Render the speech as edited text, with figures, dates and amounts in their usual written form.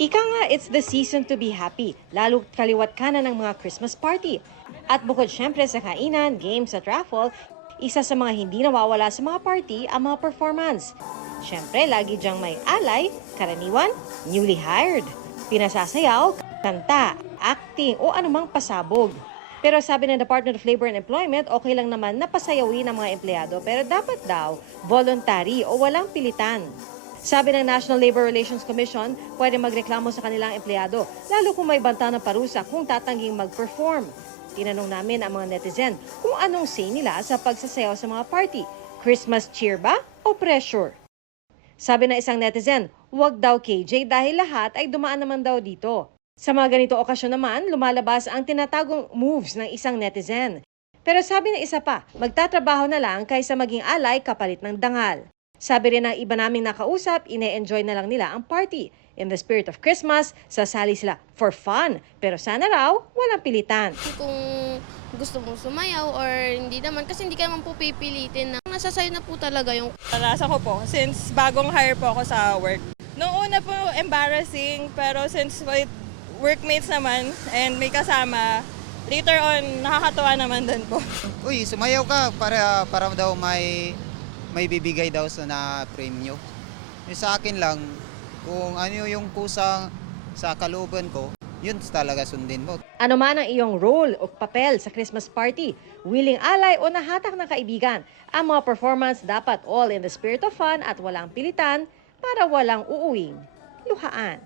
Ika nga, it's the season to be happy, lalo kaliwat kanan ng mga Christmas party. At bukod syempre sa kainan, games at raffle, isa sa mga hindi nawawala sa mga party ang mga performance. Syempre, lagi diyang may alay, karaniwan, newly hired. Pinasasayaw, kanta, acting o anumang pasabog. Pero sabi ng Department of Labor and Employment, okay lang naman na pasayawin ang mga empleyado pero dapat daw voluntary o walang pilitan. Sabi ng National Labor Relations Commission, pwede magreklamo sa kanilang empleyado, lalo kung may banta ng parusa kung tatangging mag-perform. Tinanong namin ang mga netizen kung anong say nila sa pagsasayaw sa mga party. Christmas cheer ba o pressure? Sabi ng isang netizen, wag daw KJ dahil lahat ay dumaan naman daw dito. Sa mga ganito okasyon naman, lumalabas ang tinatagong moves ng isang netizen. Pero sabi ng isa pa, magtatrabaho na lang kaysa maging alay kapalit ng dangal. Sabi rin ng iba naming nakausap, ine-enjoy na lang nila ang party. In the spirit of Christmas, sasali sila for fun. Pero sana raw, walang pilitan. Kung gusto mong sumayaw or hindi naman, kasi hindi ka naman po pipilitin na nasasayo na po talaga yung... Narasa ko po, since bagong hire po ako sa work. Noong una po, embarrassing, pero since workmates naman and may kasama, later on, nakakatuwa naman din po. Uy, sumayaw ka para daw may bibigay daw na premyo. Yung sa akin lang, kung ano yung kusang sa kalooban ko, yun talaga sundin mo. Ano man ang iyong role o papel sa Christmas party, willing alay o nahatak ng kaibigan, ang mga performance dapat all in the spirit of fun at walang pilitan para walang uuwing luhaan.